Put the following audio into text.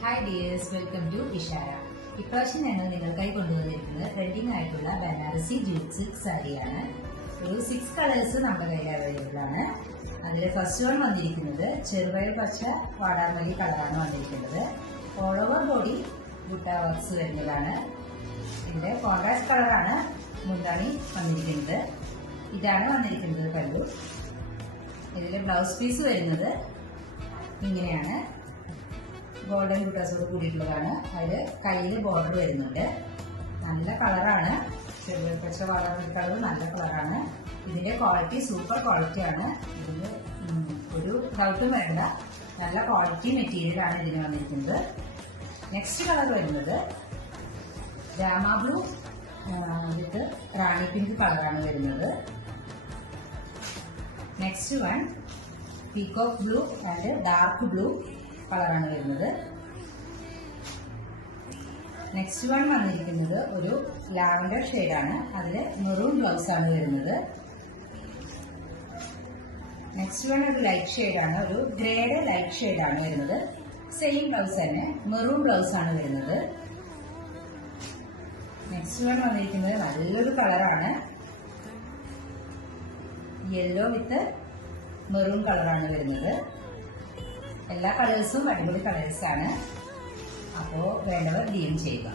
Hi dears, welcome to Ishara. ഇപ്രാവശ്യം ഞങ്ങൾ നിങ്ങൾക്കായി കൊണ്ടുവന്നിരിക്കുന്നത് ട്രെൻഡിങ് ആയിട്ടുള്ള ബനാറസി ജൂട്ട് സിൽക്ക് സാരിയാണ്. ഒരു 6 കളേഴ്സ് നമ്മുടെ കയ്യിൽ അവൈലബിൾ ആണ്. അതിൽ ഫസ്റ്റ് വൺ വന്നിരിക്കുന്നത് ചെറുപയർ പച്ച വാടാമല്ലി കളറാണ് വന്നിരിക്കുന്നത്. All over body butta works വരുന്നതാണ്. ഇതിന്റെ കോൺട്രാസ്റ്റ് കളറാണ് മുന്താണി വന്നിരിക്കുന്നത്. ഇതാണ് വന്നിരിക്കുന്നത് പല്ലു. ഇതിൽ ബ്ലൗസ് പീസ് വരുന്നത് ഇങ്ങനെയാണ്. ഗോൾഡൻ ബുട്ടാസോട് കൂടിയിട്ടുള്ളതാണ്. അതിൽ കയ്യിൽ ബോർഡർ വരുന്നുണ്ട്. നല്ല കളറാണ്. ചെറുപയർ പച്ച വാടാമല്ലി കളർ നല്ല കളറാണ്. ഇതിന്റെ ക്വാളിറ്റി സൂപ്പർ ക്വാളിറ്റിയാണ്. ഇതിന് ഒരു ഡൗട്ടും വേണ്ട. നല്ല ക്വാളിറ്റി മെറ്റീരിയൽ ആണ് ഇതിന് വന്നിരിക്കുന്നത്. നെക്സ്റ്റ് കളർ വരുന്നത് രാമ ബ്ലൂ വിത്ത് റാണി പിങ്ക് കളറാണ് വരുന്നത്. Next one peacock blue and dark blue കളറാണ് വരുന്നത്. നെക്സ്റ്റ് വൺ വന്നിരിക്കുന്നത് ഒരു ലാവൻഡർ ഷെയ്ഡാണ്. അതിൽ മെറൂൺ ബ്ലൗസ് ആണ് വരുന്നത്. നെക്സ്റ്റ് വൺ ഒരു ലൈറ്റ് ഷെയ്ഡാണ്. ഒരു ഗ്രേഡ് ലൈറ്റ് ഷെയ്ഡാണ് വരുന്നത്. സെയിം ബ്ലൗസ് തന്നെ മെറൂൺ ബ്ലൗസ് ആണ് വരുന്നത്. നെക്സ്റ്റ് വൺ വന്നിരിക്കുന്നത് നല്ലൊരു കളറാണ്. യെല്ലോ വിത്ത് മെറൂൺ കളറാണ് വരുന്നത്. എല്ലാ കളേഴ്സും അടിപൊളി കളേഴ്സാണ്. അപ്പോൾ വേണ്ടവർ DM ചെയ്യുക.